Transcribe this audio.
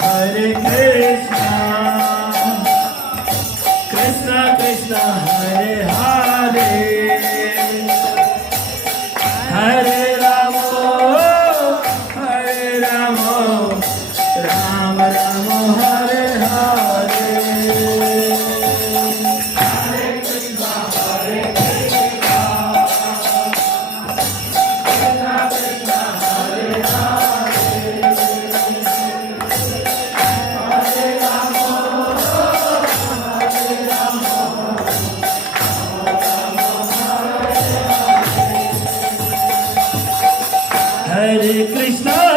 Hare Krishna, Krishna Krishna, Hare Hare, Hare Rama, Hare Rama, Rama Rama, Hare Hare. Hare Krishna.